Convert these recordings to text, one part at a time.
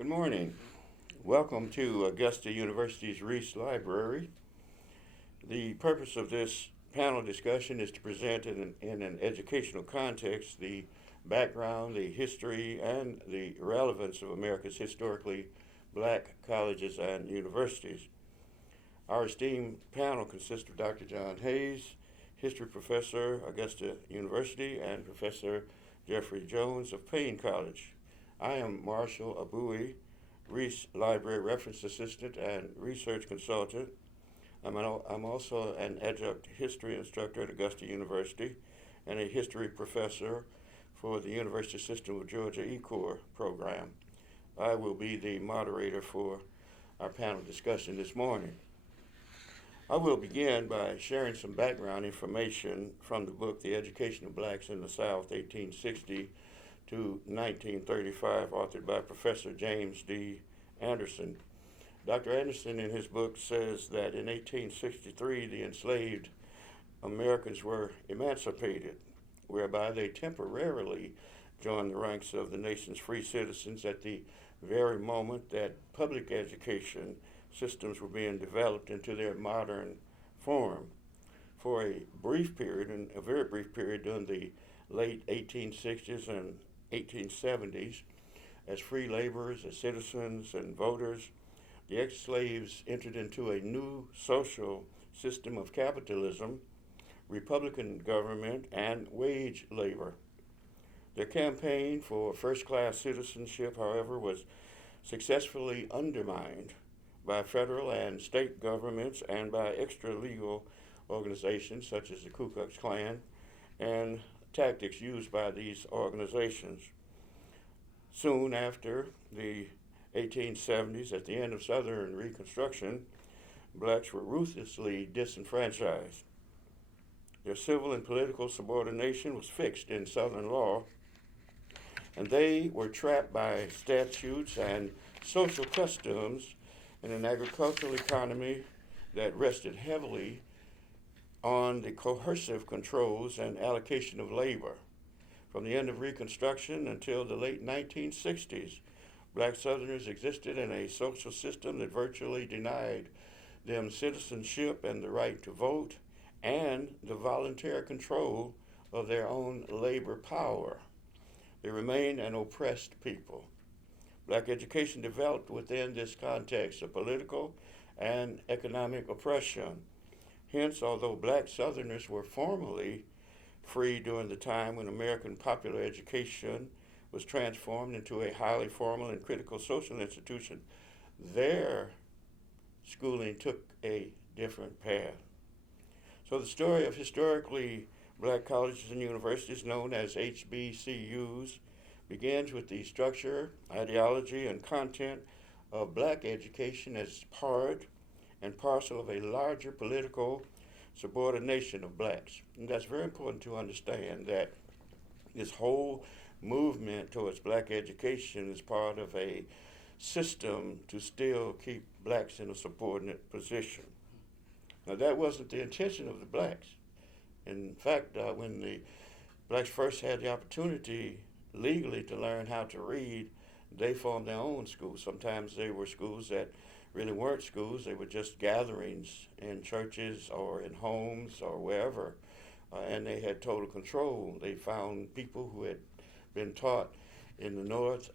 Good morning. Welcome to Augusta University's Reese Library. The purpose of this panel discussion is to present in an educational context the background, the history, and the relevance of America's historically black colleges and universities. Our esteemed panel consists of Dr. John Hayes, history professor, Augusta University, and Professor Jeffrey Jones of Paine College. I am Marshall Abuwi, Reese Library Reference Assistant and Research Consultant. I'm also an adjunct history instructor at Augusta University and a history professor for the University System of Georgia E-Corps program. I will be the moderator for our panel discussion this morning. I will begin by sharing some background information from the book, The Education of Blacks in the South, 1860 to 1935, authored by Professor James D. Anderson. Dr. Anderson in his book says that in 1863 the enslaved Americans were emancipated, whereby they temporarily joined the ranks of the nation's free citizens at the very moment that public education systems were being developed into their modern form. For a brief period, and a very brief period during the late 1860s and 1870s, as free laborers, as citizens and voters, the ex-slaves entered into a new social system of capitalism, Republican government, and wage labor. Their campaign for first-class citizenship, however, was successfully undermined by federal and state governments and by extra-legal organizations such as the Ku Klux Klan and tactics used by these organizations. Soon after the 1870s, at the end of Southern Reconstruction, blacks were ruthlessly disenfranchised. Their civil and political subordination was fixed in Southern law, and they were trapped by statutes and social customs in an agricultural economy that rested heavily on the coercive controls and allocation of labor. From the end of Reconstruction until the late 1960s, black Southerners existed in a social system that virtually denied them citizenship and the right to vote and the voluntary control of their own labor power. They remained an oppressed people. Black education developed within this context of political and economic oppression. Hence, although black Southerners were formally free during the time when American popular education was transformed into a highly formal and critical social institution, their schooling took a different path. So the story of historically black colleges and universities known as HBCUs begins with the structure, ideology, and content of black education as part and parcel of a larger political subordination of blacks. And that's very important to understand, that this whole movement towards black education is part of a system to still keep blacks in a subordinate position. Now, that wasn't the intention of the blacks. In fact, when the blacks first had the opportunity legally to learn how to read, they formed their own schools. Sometimes they were schools that really weren't schools. They were just gatherings in churches or in homes or wherever, and they had total control. They found people who had been taught in the North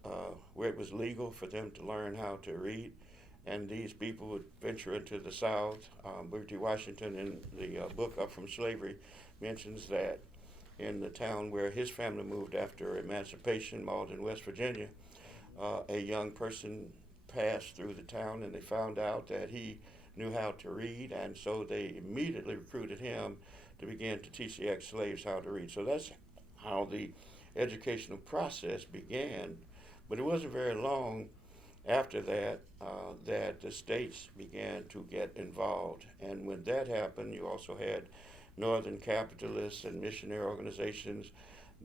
where it was legal for them to learn how to read, and these people would venture into the South. Booker T. Washington, in the book Up From Slavery, mentions that in the town where his family moved after emancipation, Malden, West Virginia, a young person passed through the town, and they found out that he knew how to read, and so they immediately recruited him to begin to teach the ex-slaves how to read. So that's how the educational process began. But it wasn't very long after that that the states began to get involved. And when that happened, you also had northern capitalists and missionary organizations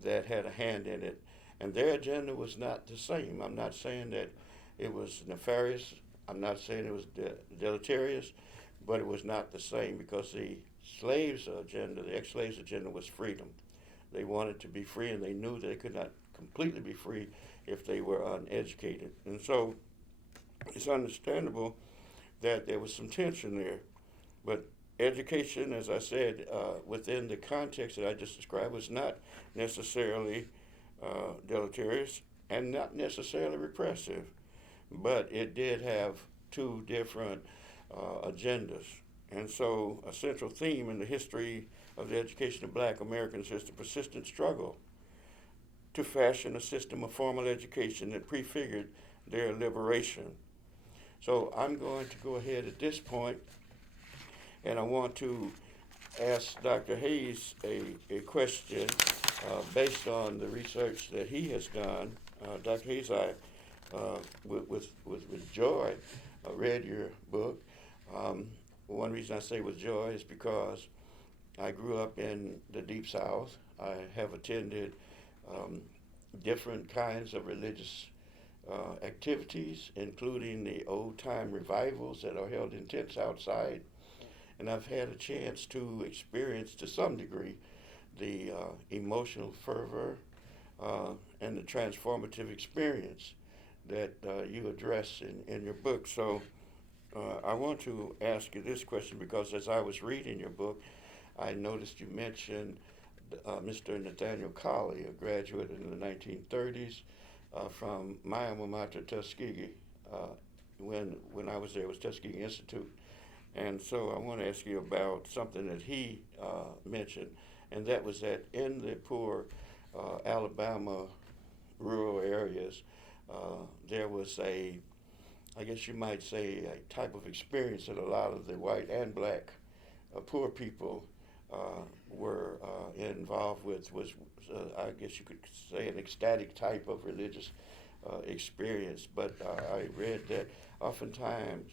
that had a hand in it. And their agenda was not the same. I'm not saying that it was nefarious. I'm not saying it was deleterious, but it was not the same, because the slaves' agenda, the ex-slaves' agenda, was freedom. They wanted to be free, and they knew they could not completely be free if they were uneducated. And so it's understandable that there was some tension there. But education, as I said, within the context that I just described, was not necessarily deleterious and not necessarily repressive, but it did have two different agendas. And so, a central theme in the history of the education of black Americans is the persistent struggle to fashion a system of formal education that prefigured their liberation. So, I'm going to go ahead at this point, and I want to ask Dr. Hayes a question based on the research that he has done. Dr. Hayes, I, with joy, read your book. One reason I say with joy is because I grew up in the Deep South. I have attended different kinds of religious activities, including the old-time revivals that are held in tents outside. And I've had a chance to experience, to some degree, the emotional fervor and the transformative experience that you address in your book. So I want to ask you this question because as I was reading your book, I noticed you mentioned Mr. Nathaniel Colley, a graduate in the 1930s from my alma mater, Tuskegee. When I was there, it was Tuskegee Institute. And so I want to ask you about something that he mentioned, and that was that in the poor Alabama rural areas, there was I guess you might say, a type of experience that a lot of the white and black poor people were involved with was, I guess you could say, an ecstatic type of religious experience. But I read that oftentimes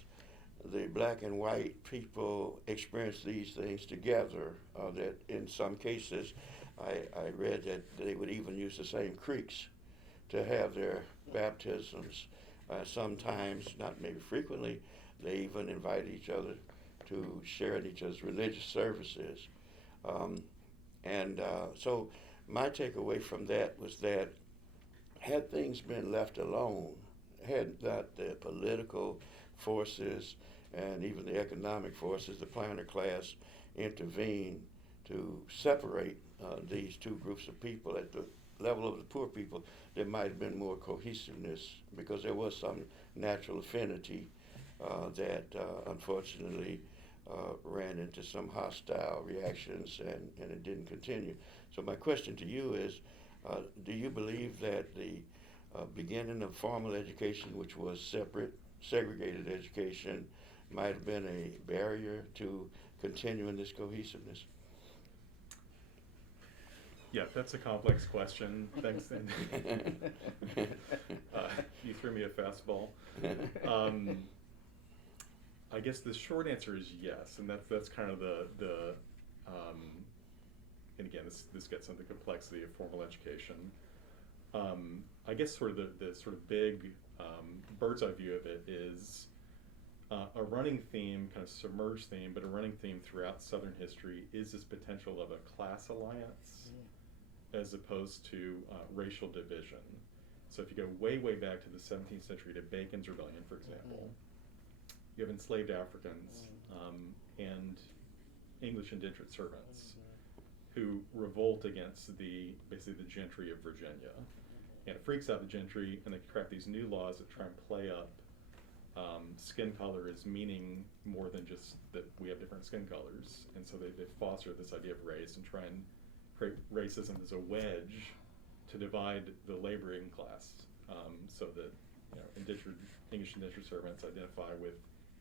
the black and white people experience these things together, that in some cases I read that they would even use the same creeks to have their baptisms. Sometimes, not maybe frequently, they even invite each other to share in each other's religious services. So my takeaway from that was that had things been left alone, had not the political forces and even the economic forces, the planter class, intervened to separate these two groups of people at the level of the poor people, there might have been more cohesiveness because there was some natural affinity that unfortunately ran into some hostile reactions and it didn't continue. So my question to you is, do you believe that the beginning of formal education, which was separate, segregated education, might have been a barrier to continuing this cohesiveness? Yeah, that's a complex question. Thanks, Andy. You threw me a fastball. I guess the short answer is yes, and that's kind of the and again, this gets into the complexity of formal education. I guess sort of the sort of big bird's eye view of it is a running theme, kind of submerged theme, but a running theme throughout Southern history is this potential of a class alliance as opposed to racial division. So if you go way, way back to the 17th century, to Bacon's Rebellion, for example, you have enslaved Africans and English indentured servants who revolt against basically the gentry of Virginia. And it freaks out the gentry, and they craft these new laws that try and play up skin color as meaning more than just that we have different skin colors. And so they foster this idea of race and try and create racism as a wedge to divide the laboring class, so that English indentured servants identify with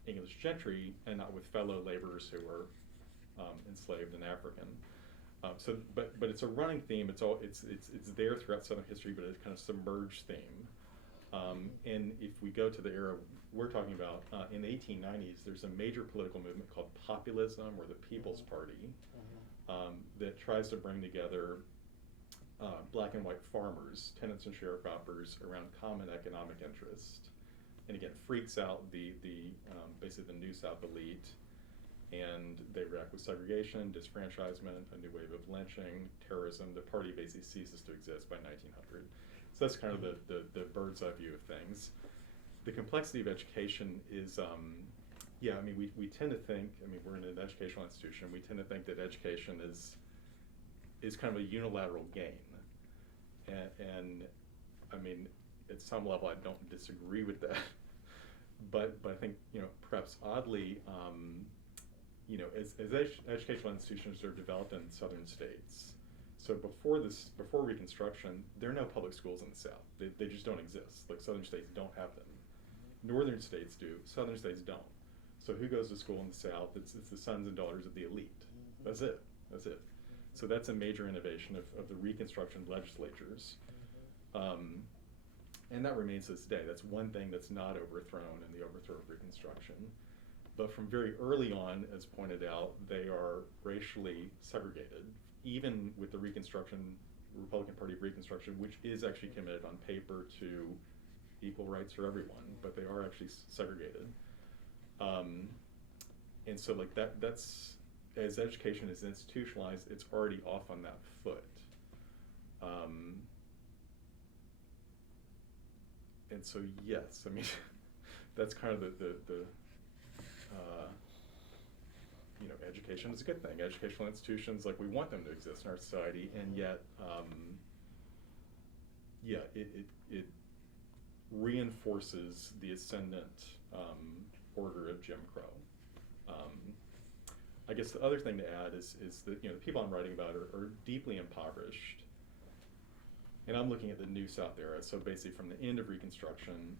English gentry and not with fellow laborers who were enslaved and African. But it's a running theme. It's there throughout Southern history, but it's kind of submerged theme. And if we go to the era we're talking about, in the 1890s, there's a major political movement called populism, or the People's Party, that tries to bring together black and white farmers, tenants and sharecroppers around common economic interest, and again freaks out basically the New South elite, and they react with segregation, disfranchisement, a new wave of lynching, terrorism. The party basically ceases to exist by 1900. So that's kind of the bird's eye view of things. the complexity of education is, yeah, I mean, we tend to think, I mean, we're in an educational institution, we tend to think that education is kind of a unilateral gain. And I mean, at some level, I don't disagree with that. But I think, perhaps oddly, as educational institutions are developed in southern states, so before Reconstruction, there are no public schools in the South. They just don't exist. Like, southern states don't have them. Northern states do. Southern states don't. So who goes to school in the South? It's the sons and daughters of the elite. That's it. So that's a major innovation of the Reconstruction legislatures. And that remains to this day. That's one thing that's not overthrown in the overthrow of Reconstruction. But from very early on, as pointed out, they are racially segregated, even with the Republican Party of Reconstruction, which is actually committed on paper to equal rights for everyone, but they are actually segregated. And so like that's, as education is institutionalized, it's already off on that foot. And so, yes, I mean, that's kind of the education is a good thing. Educational institutions, like, we want them to exist in our society, and yet, it reinforces the ascendant order of Jim Crow. I guess the other thing to add is that, the people I'm writing about are deeply impoverished. And I'm looking at the New South era, so basically from the end of Reconstruction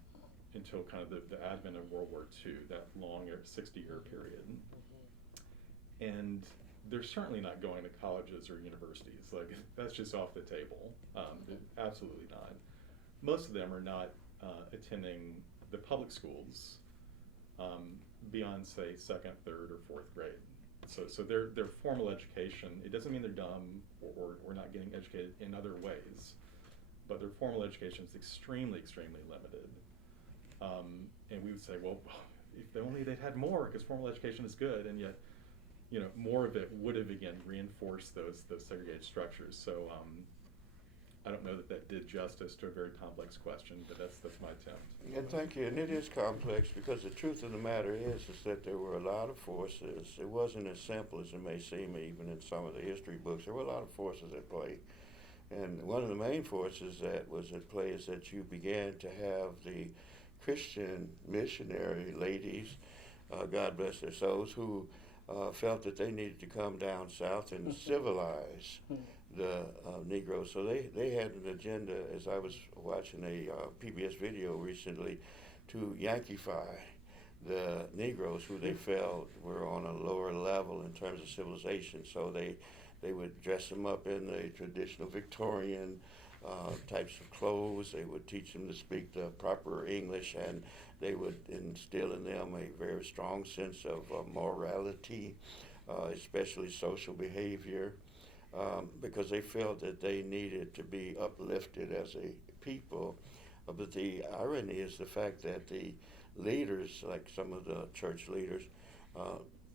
until kind of the advent of World War II, that long 60-year period. And they're certainly not going to colleges or universities. Like, that's just off the table. Absolutely not. Most of them are not attending the public schools beyond, say, second, third, or fourth grade. So their formal education, it doesn't mean they're dumb or not getting educated in other ways, but their formal education is extremely, extremely limited. And we would say, well, if only they'd had more, because formal education is good, and yet, more of it would have, again, reinforced those segregated structures. So I don't know that did justice to a very complex question, but that's my attempt. And thank you. And it is complex, because the truth of the matter is that there were a lot of forces. It wasn't as simple as it may seem, even in some of the history books. There were a lot of forces at play. And one of the main forces that was at play is that you began to have the Christian missionary ladies, God bless their souls, who felt that they needed to come down south and civilize the Negroes. So they had an agenda, as I was watching a PBS video recently, to Yankeefy the Negroes, who they felt were on a lower level in terms of civilization. So they would dress them up in the traditional Victorian types of clothes. They would teach them to speak the proper English, and they would instill in them a very strong sense of morality, especially social behavior, because they felt that they needed to be uplifted as a people. But the irony is the fact that the leaders, like some of the church leaders,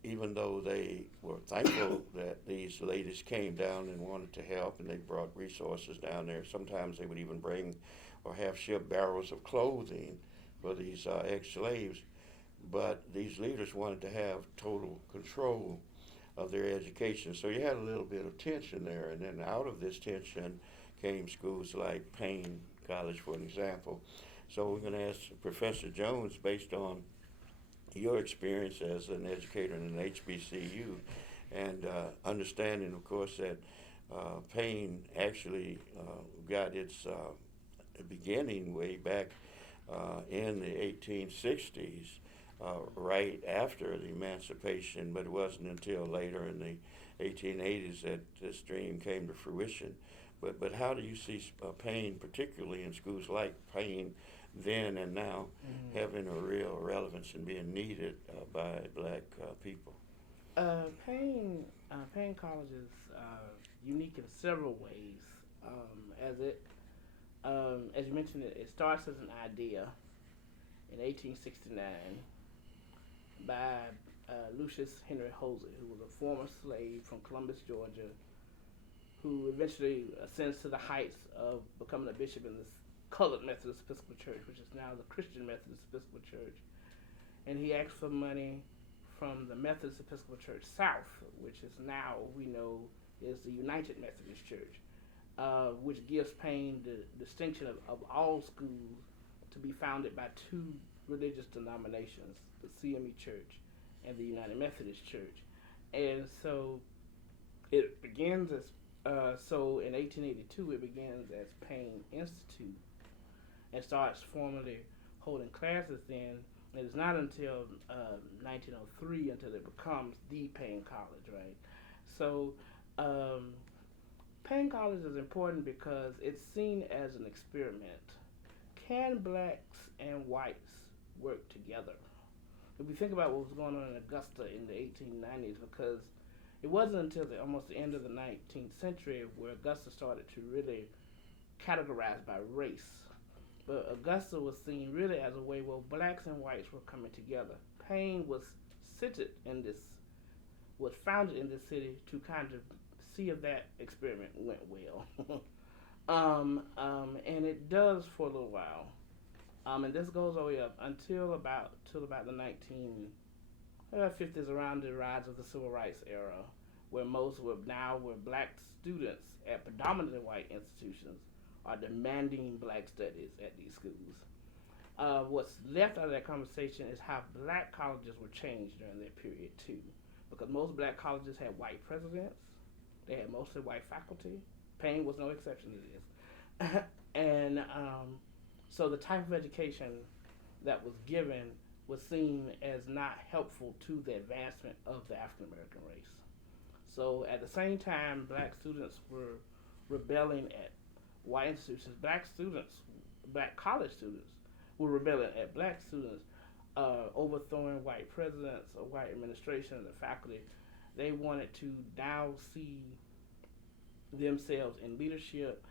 even though they were thankful that these ladies came down and wanted to help, and they brought resources down there, sometimes they would even bring or have ship barrels of clothing for these ex-slaves. But these leaders wanted to have total control of their education. So you had a little bit of tension there. And then out of this tension came schools like Paine College, for an example. So we're going to ask Professor Jones, based on your experience as an educator in an HBCU, and understanding, of course, that Paine actually got its beginning way back in the 1860s, right after the emancipation, but it wasn't until later in the 1880s that this dream came to fruition. But how do you see Paine, particularly in schools like Paine, then and now, having a real relevance and being needed by black people? Paine College is unique in several ways. As you mentioned, it starts as an idea in 1869 by Lucius Henry Hosey, who was a former slave from Columbus, Georgia, who eventually ascends to the heights of becoming a bishop in the Colored Methodist Episcopal Church, which is now the Christian Methodist Episcopal Church. And he asked for money from the Methodist Episcopal Church South, which is now, we know, is the United Methodist Church, which gives Paine the distinction of all schools to be founded by two religious denominations, the CME Church and the United Methodist Church. And so it begins as, so in 1882 it begins as Paine Institute and starts formally holding classes then. And it's not until 1903 until it becomes the Paine College, right? So Paine College is important because it's seen as an experiment. Can blacks and whites work together? If we think about what was going on in Augusta in the 1890s, because it wasn't until almost the end of the 19th century where Augusta started to really categorize by race. But Augusta was seen really as a way where blacks and whites were coming together. Paine was founded in this city to kind of see if that experiment went well. And it does for a little while. And this goes all the way up until about the 1950s, around the rise of the Civil Rights era, where where black students at predominantly white institutions are demanding black studies at these schools. What's left out of that conversation is how black colleges were changed during that period too, because most black colleges had white presidents, they had mostly white faculty. Paine was no exception to this. And so the type of education that was given was seen as not helpful to the advancement of the African American race. So at the same time, black students were rebelling at white institutions, black college students were rebelling at black students, overthrowing white presidents or white administration and the faculty. They wanted to now see themselves in leadership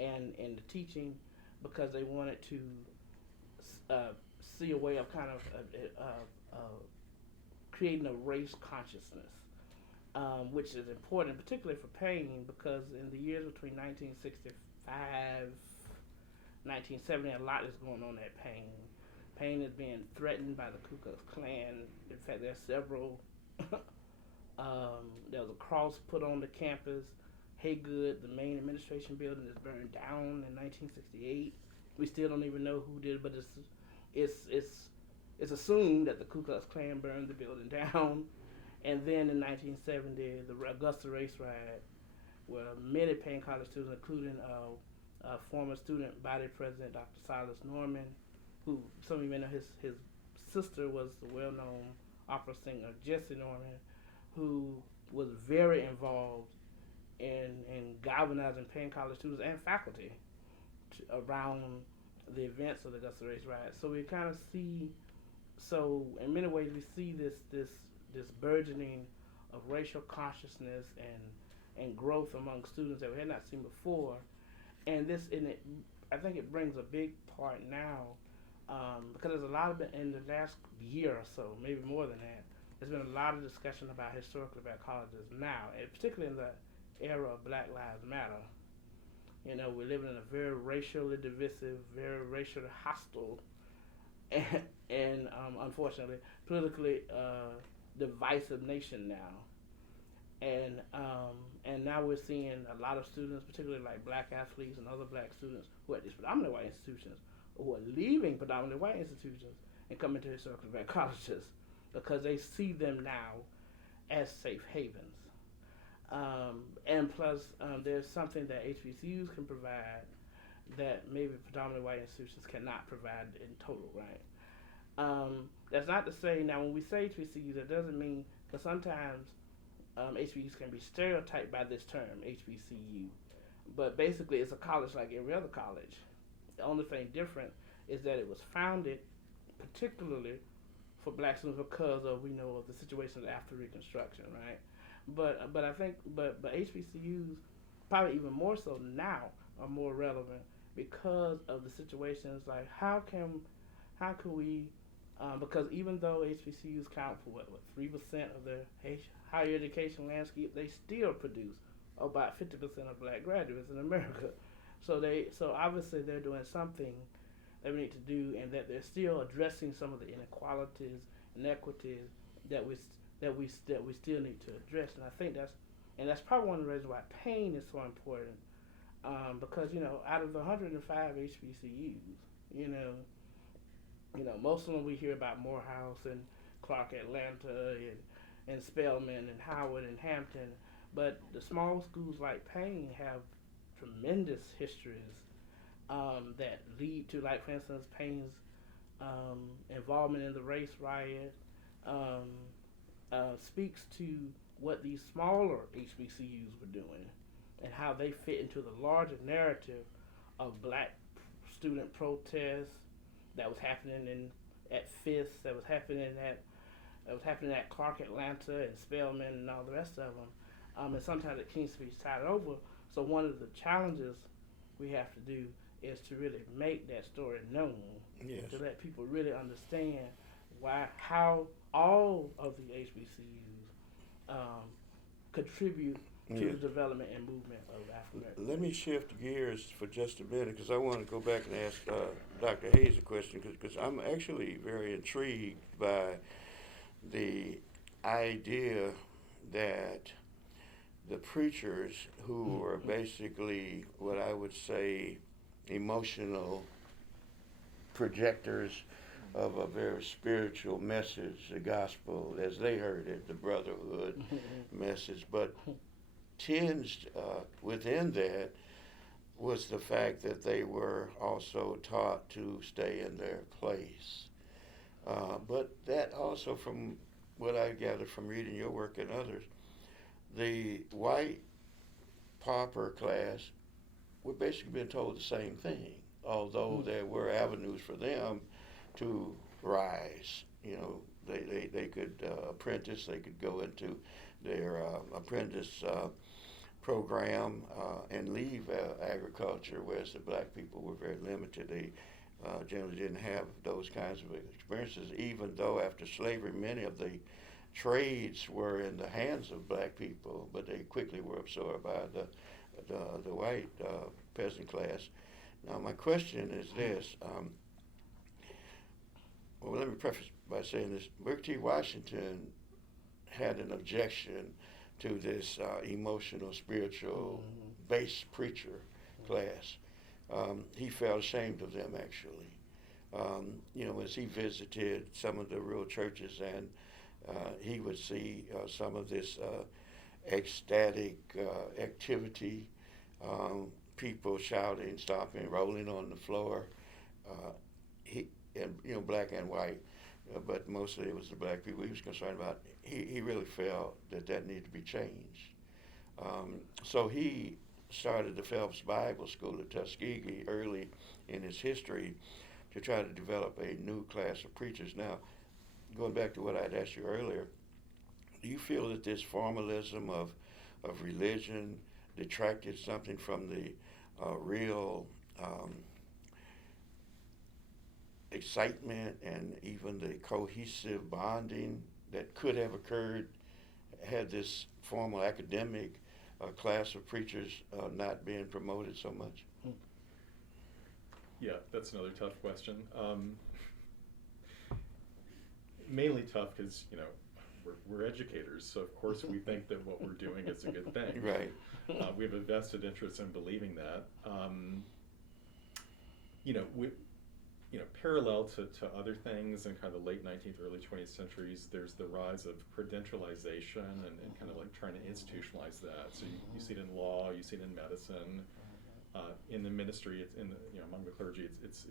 and in the teaching, because they wanted to see a way of kind of creating a race consciousness, which is important, particularly for Paine, because in the years between 1965, 1970, a lot is going on at Paine. Paine is being threatened by the Ku Klux Klan. In fact, there are several. There was a cross put on the campus. Haygood, the main administration building, is burned down in 1968. We still don't even know who did it, but it's assumed that the Ku Klux Klan burned the building down. And then in 1970, the Augusta race riot, where many Paine College students, including former student body president Dr. Silas Norman, who some of you may know, his sister was the well-known opera singer Jessie Norman, who was very involved in galvanizing Paine College students and faculty around the events of the Augusta race riot. So we kind of see, so in many ways we see this burgeoning of racial consciousness and growth among students that we had not seen before. And I think it brings a big part now, because there's a lot of, in the last year or so, maybe more than that, there's been a lot of discussion about historically black colleges now, and particularly in the era of Black Lives Matter. You know, we're living in a very racially divisive, very racially hostile, and unfortunately, politically divisive nation now. And now we're seeing a lot of students, particularly like black athletes and other black students who are at these predominantly white institutions, who are leaving predominantly white institutions and coming to historically black colleges because they see them now as safe havens. And plus, there's something that HBCUs can provide that maybe predominantly white institutions cannot provide in total, right? That's not to say, now when we say HBCUs, that doesn't mean, because sometimes HBCUs can be stereotyped by this term, HBCU. But basically, it's a college like every other college. The only thing different is that it was founded particularly for black students because of, we know, of the situation after Reconstruction, right? But I think HBCUs probably even more so now are more relevant because of the situations like how can we because even though HBCUs count for what 3% of the higher education landscape, they still produce about 50% of black graduates in America. So obviously they're doing something that we need to do, and that they're still addressing some of the inequalities, inequities that we still need to address. And I think that's probably one of the reasons why Paine is so important, because out of the 105 HBCUs, most of them we hear about Morehouse and Clark Atlanta and Spelman and Howard and Hampton, but the small schools like Paine have tremendous histories that lead to, like for instance, Paine's involvement in the race riot speaks to what these smaller HBCUs were doing and how they fit into the larger narrative of black student protests that was happening at Fisk, that was happening at Clark Atlanta and Spelman and all the rest of them, and sometimes at King Speech tied over. So one of the challenges we have to do is to really make that story known, Yes. to let people really understand how all of the HBCUs contribute to Yes. the development and movement of African Americans. Let me shift gears for just a minute because I want to go back and ask Dr. Hayes a question because I'm actually very intrigued by the idea that the preachers who are basically what I would say emotional projectors of a very spiritual message, the gospel as they heard it, the brotherhood message, but tinged within that was the fact that they were also taught to stay in their place. But that also, from what I gathered from reading your work and others, the white pauper class were basically being told the same thing, although there were avenues for them to rise. They could apprentice, they could go into their apprentice program and leave agriculture, whereas the black people were very limited. They generally didn't have those kinds of experiences, even though after slavery many of the trades were in the hands of black people, but they quickly were absorbed by the white peasant class. Now my question is this, well, let me preface by saying this. Booker T. Washington had an objection to this emotional, spiritual, base preacher class. He felt ashamed of them, actually. As he visited some of the rural churches and he would see some of this ecstatic activity, people shouting, stomping, rolling on the floor. Black and white, but mostly it was the black people he was concerned about. He really felt that needed to be changed. So he started the Phelps Bible School at Tuskegee early in his history to try to develop a new class of preachers. Now, going back to what I'd asked you earlier, do you feel that this formalism of religion detracted something from the real excitement and even the cohesive bonding that could have occurred had this formal academic class of preachers not being promoted so much? Yeah, that's another tough question. Mainly tough because, we're educators, so of course we think that what we're doing is a good thing. Right. We have a vested interest in believing that. Parallel to other things in kind of the late 19th, early 20th centuries, there's the rise of credentialization and kind of like trying to institutionalize that. So you see it in law, you see it in medicine, in the ministry, it's among the clergy, it's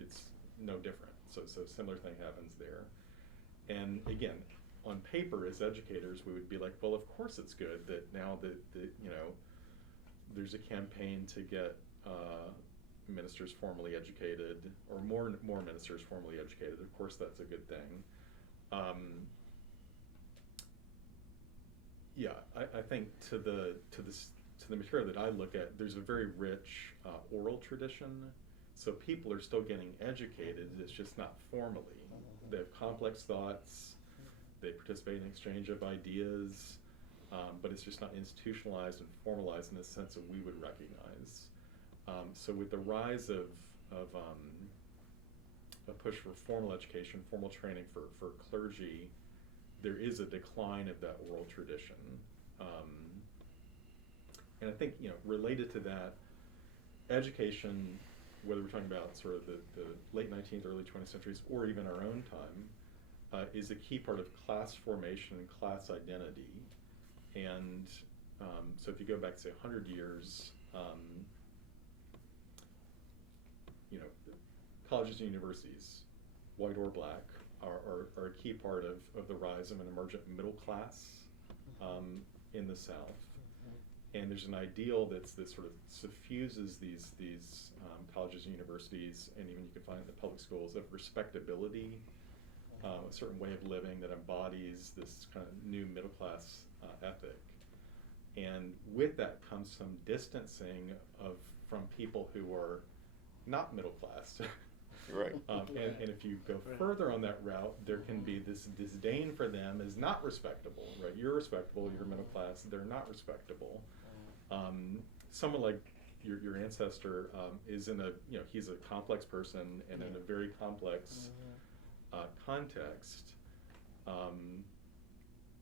no different. So similar thing happens there. And again, on paper as educators, we would be like, well, of course it's good that now that there's a campaign to get ministers formally educated, or more ministers formally educated. Of course, that's a good thing. I think to the material that I look at, there's a very rich oral tradition. So people are still getting educated. It's just not formally. They have complex thoughts. They participate in exchange of ideas, but it's just not institutionalized and formalized in the sense that we would recognize. So with the rise of a push for formal education, formal training for clergy, there is a decline of that oral tradition. And I think, related to that, education, whether we're talking about sort of the late 19th, early 20th centuries, or even our own time, is a key part of class formation and class identity. And so if you go back, say, 100 years, colleges and universities, white or black, are a key part of the rise of an emergent middle class in the South. And there's an ideal that sort of suffuses these colleges and universities, and even you can find it in the public schools, of respectability, a certain way of living that embodies this kind of new middle class ethic. And with that comes some distancing from people who are not middle class. Right. And if you go further on that route, there can be this disdain for them as not respectable, right? You're respectable, you're middle class, they're not respectable. Someone like your ancestor is in he's a complex person and in a very complex context.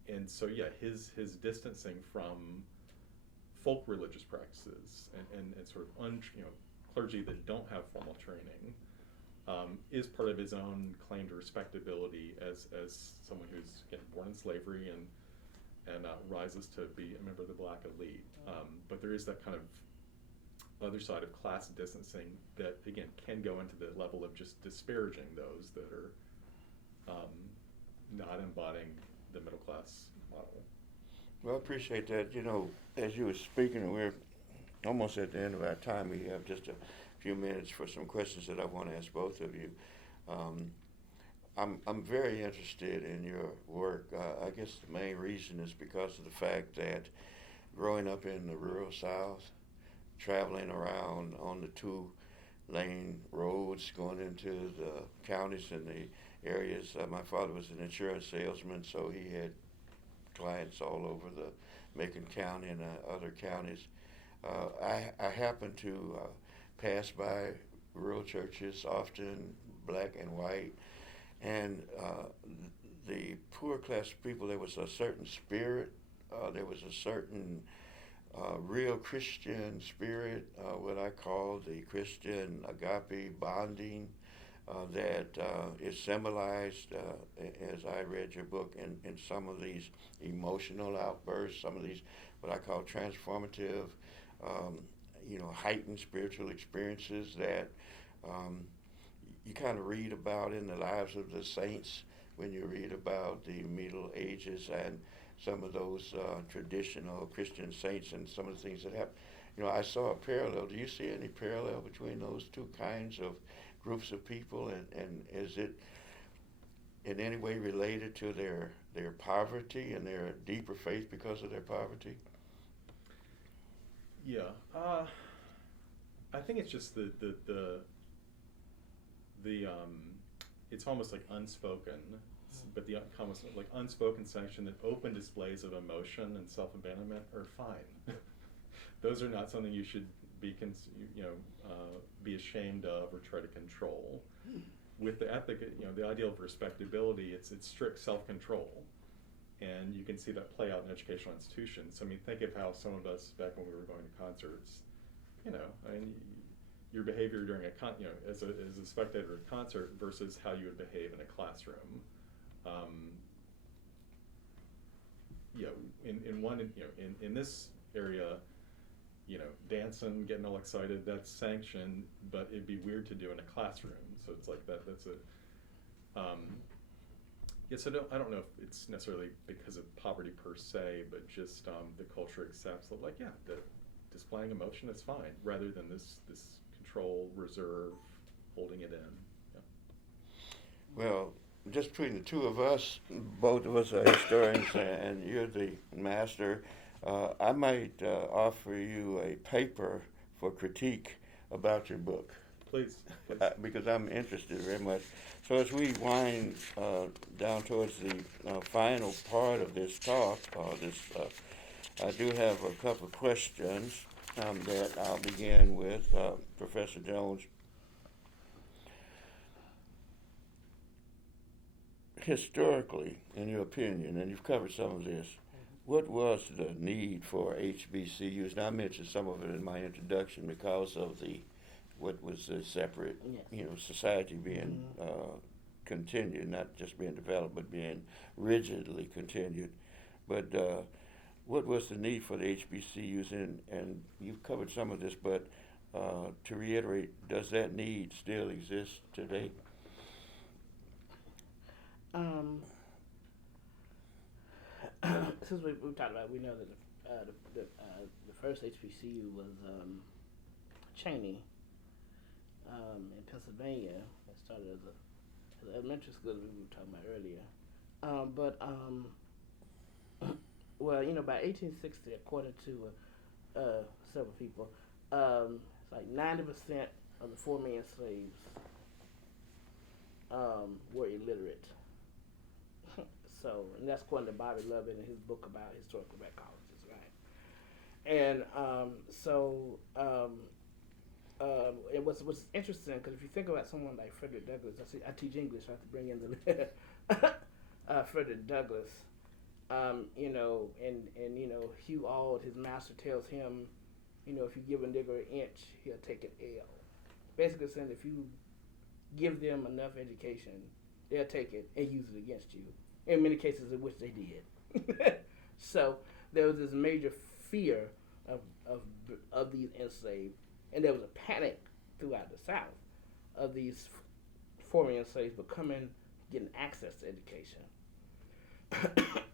And so, his distancing from folk religious practices and sort of clergy that don't have formal training is part of his own claim to respectability as someone who's born in slavery and rises to be a member of the black elite. But there is that kind of other side of class distancing that, again, can go into the level of just disparaging those that are not embodying the middle class model. Well, I appreciate that. As you were speaking, we're almost at the end of our time. We have just a few minutes for some questions that I want to ask both of you. I'm very interested in your work. I guess the main reason is because of the fact that growing up in the rural South, traveling around on the 2-lane roads, going into the counties and the areas. My father was an insurance salesman, so he had clients all over the Macon County and other counties. I happened to pass by rural churches, often black and white, and the poor class people, there was a certain spirit, there was a certain real Christian spirit, what I call the Christian agape bonding, that is symbolized, as I read your book, in some of these emotional outbursts, some of these what I call transformative, heightened spiritual experiences that you kind of read about in the lives of the saints when you read about the Middle Ages and some of those traditional Christian saints and some of the things that happened. I saw a parallel. Do you see any parallel between those two kinds of groups of people, and is it in any way related to their poverty and their deeper faith because of their poverty? Yeah, I think it's just the it's almost like unspoken, but the almost like unspoken sanction that open displays of emotion and self-abandonment are fine. Those are not something you should be ashamed of or try to control. With the ethic, the ideal of respectability, it's strict self-control, and you can see that play out in educational institutions. I mean, think of how some of us back when we were going to concerts, your behavior during as a spectator at a concert versus how you would behave in a classroom. In this area, dancing, getting all excited, that's sanctioned, but it'd be weird to do in a classroom. So it's like that. That's so I don't know if it's necessarily because of poverty per se, but just the culture accepts that, that displaying emotion is fine, rather than this control, reserve, holding it in. Yeah. Well, just between the two of us, both of us are historians, and you're the master. I might offer you a paper for critique about your book. Please. Because I'm interested very much. So as we wind down towards the final part of this talk, I do have a couple of questions that I'll begin with. Professor Jones. Historically, in your opinion, and you've covered some of this, what was the need for HBCUs? Now, I mentioned some of it in my introduction because of what was the separate, society being continued, not just being developed, but being rigidly continued. But what was the need for the HBCUs? And you've covered some of this, but to reiterate, does that need still exist today? Since we've talked about it, we know that the first HBCU was Cheney in Pennsylvania. That started as an elementary school that we were talking about earlier. Well, by 1860, according to several people, it's like 90% of the 4 million slaves were illiterate. So, and that's according to Bobby Lovett in his book about historical black colleges, right? And and what's interesting, because if you think about someone like Frederick Douglass, I teach English, so I have to bring in the Frederick Douglass, and Hugh Auld, his master, tells him, if you give a nigger an inch, he'll take an L. Basically saying if you give them enough education, they'll take it and use it against you. In many cases, in which they did. So there was this major fear of these enslaved, and there was a panic throughout the South of these 4 million slaves getting access to education.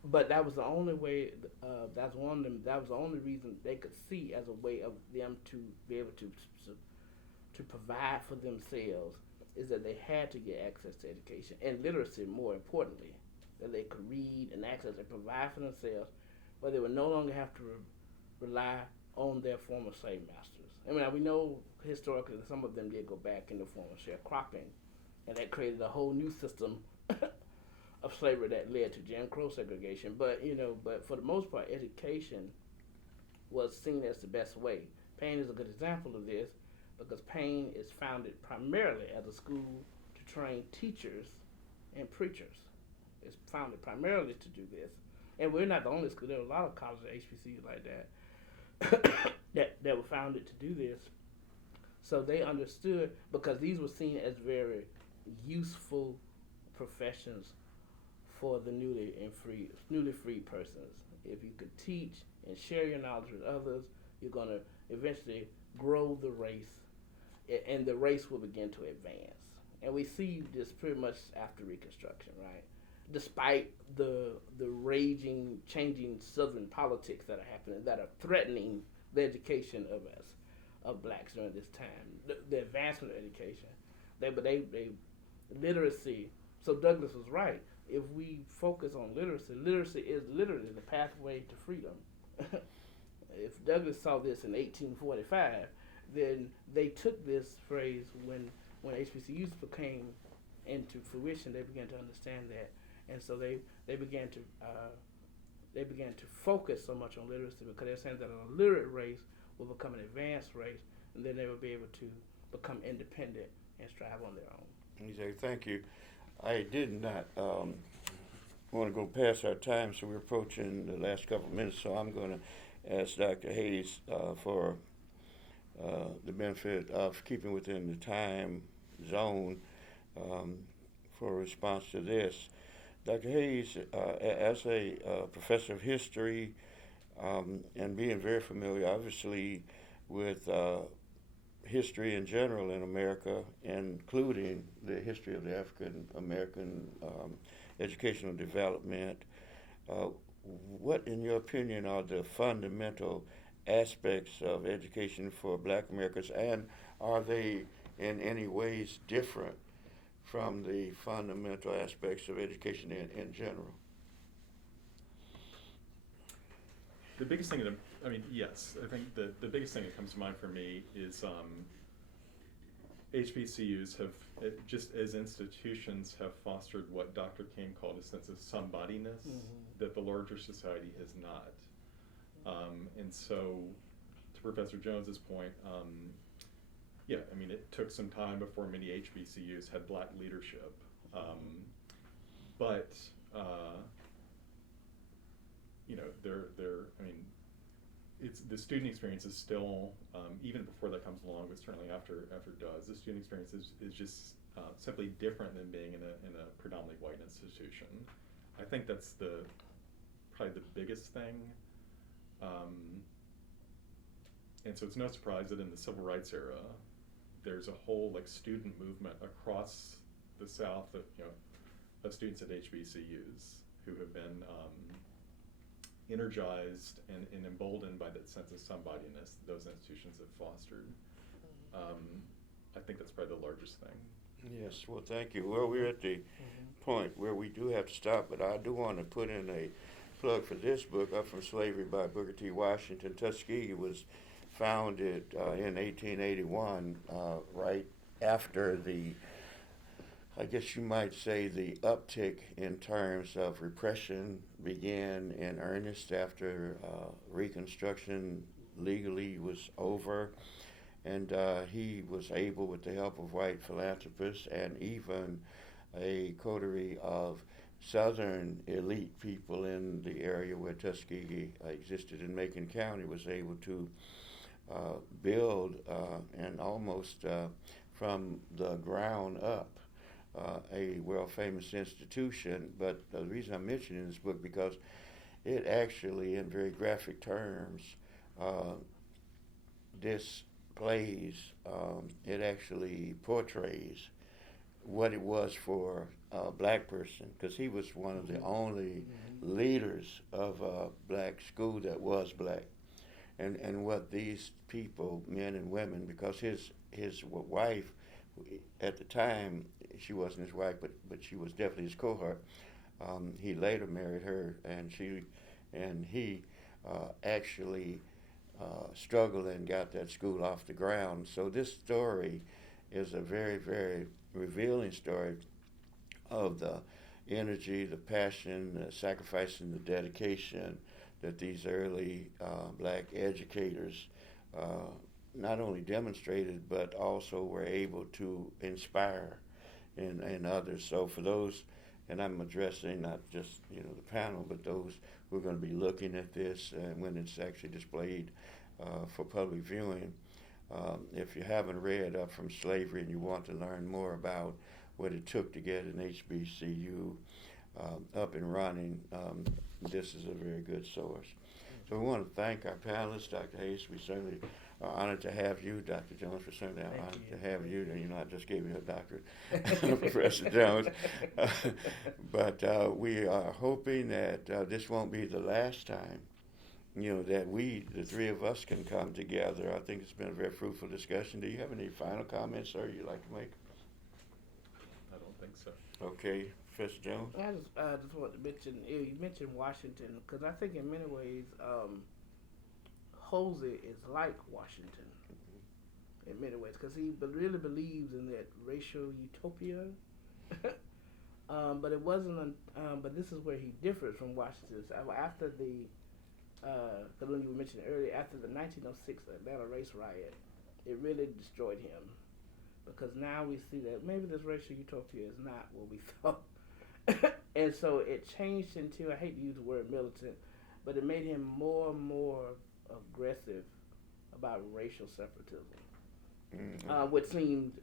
But that was the only way. That was the only reason they could see as a way of them to be able to provide for themselves, is that they had to get access to education and literacy. More importantly, that they could read and access and provide for themselves, but they would no longer have to rely on their former slave masters. I mean, we know historically that some of them did go back in the form of sharecropping, and that created a whole new system of slavery that led to Jim Crow segregation. But for the most part, education was seen as the best way. Paine is a good example of this, because Paine is founded primarily as a school to train teachers and preachers. It's founded primarily to do this. And we're not the only school. There are a lot of colleges, HBCUs like that, that were founded to do this. So they understood, because these were seen as very useful professions for the newly freed persons. If you could teach and share your knowledge with others, you're going to eventually grow the race, and the race will begin to advance. And we see this pretty much after Reconstruction, right? Despite the raging, changing Southern politics that are happening, that are threatening the education of us, of blacks during this time, the advancement of education. Literacy. So Douglass was right. If we focus on literacy, literacy is literally the pathway to freedom. If Douglass saw this in 1845, then they took this phrase when HBCUs came into fruition. They began to understand that. And so they began to focus so much on literacy, because they're saying that an illiterate race will become an advanced race, and then they will be able to become independent and strive on their own. Exactly. Thank you. I did not want to go past our time, so we're approaching the last couple of minutes. So I'm going to ask Dr. Hayes for the benefit of keeping within the time zone for a response to this. Dr. Hayes, as a professor of history and being very familiar, obviously, with history in general in America, including the history of the African American educational development, what, in your opinion, are the fundamental aspects of education for Black Americans, and are they in any ways different from the fundamental aspects of education in general? The biggest thing yes, I think the biggest thing that comes to mind for me is HBCUs have, just as institutions, have fostered what Dr. King called a sense of somebodyness that the larger society has not. And so, to Professor Jones's point, yeah, I mean, it took some time before many HBCUs had black leadership. But, you know, I mean, the student experience is still, even before that comes along, but certainly after it does, the student experience is just simply different than being in a predominantly white institution. I think that's probably the biggest thing. And so it's no surprise that in the civil rights era, there's a whole like student movement across the South of students at HBCUs who have been energized and emboldened by that sense of somebodyness those institutions have fostered. I think that's probably the largest thing. Yes, well, thank you. Well, we're at the point where we do have to stop, but I do want to put in a plug for this book, Up From Slavery by Booker T. Washington. Tuskegee was founded in 1881, right after I guess you might say the uptick in terms of repression began in earnest after Reconstruction legally was over. And he was able, with the help of white philanthropists and even a coterie of Southern elite people in the area where Tuskegee existed in Macon County, was able to build and almost from the ground up a world-famous institution. But the reason I'm mentioning this book because it actually, in very graphic terms, it actually portrays what it was for a black person, because he was one of the only leaders of a black school that was black, and what these people, men and women, because his wife at the time, she wasn't his wife, but she was definitely his cohort. He later married her, and he actually struggled and got that school off the ground. So this story is a very, very revealing story of the energy, the passion, the sacrifice, and the dedication that these early black educators not only demonstrated, but also were able to inspire in others. So for those, and I'm addressing not just the panel, but those who are going to be looking at this when it's actually displayed for public viewing. If you haven't read Up From Slavery and you want to learn more about what it took to get an HBCU up and running, this is a very good source. So we want to thank our panelists, Dr. Hayes. We certainly are honored to have you, Dr. Jones. We're certainly honored to have you. I just gave you a doctorate, Professor Jones. But we are hoping that this won't be the last time that the three of us can come together. I think it's been a very fruitful discussion. Do you have any final comments, sir, you'd like to make? I don't think so. Okay, Professor Jones? I just want to mention, you mentioned Washington, because I think in many ways, Jose is like Washington in many ways, because he really believes in that racial utopia. But it wasn't, but this is where he differs from Washington. So after because when you were mentioning earlier, after the 1906 Atlanta race riot, it really destroyed him, because now we see that maybe this racial utopia is not what we thought. And so it changed into, I hate to use the word militant, but it made him more and more aggressive about racial separatism, which seems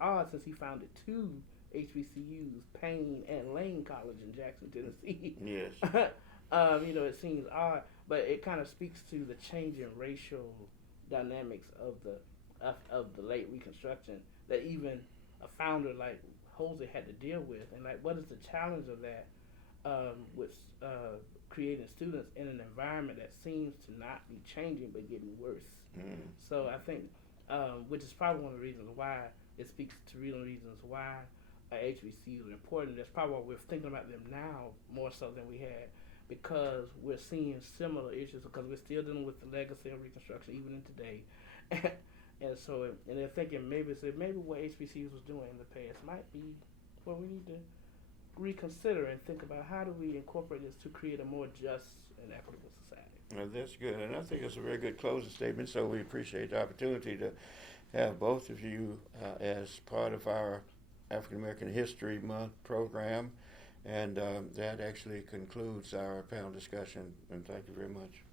odd since he founded two HBCUs, Paine and Lane College in Jackson, Tennessee. Yes. It seems odd, but it kind of speaks to the change in racial dynamics of the late Reconstruction that even a founder like Jose had to deal with, and like what is the challenge of that with creating students in an environment that seems to not be changing but getting worse. So I think, which is probably one of the reasons why it speaks to real reasons why HBCUs are important. That's probably why we're thinking about them now more so than we had, because we're seeing similar issues, because we're still dealing with the legacy of Reconstruction even in today. And so, and they're thinking maybe what HBCUs was doing in the past might be what we need to reconsider and think about. How do we incorporate this to create a more just and equitable society? Well, that's good, and I think it's a very good closing statement. So we appreciate the opportunity to have both of you as part of our African American History Month program. And that actually concludes our panel discussion. And thank you very much.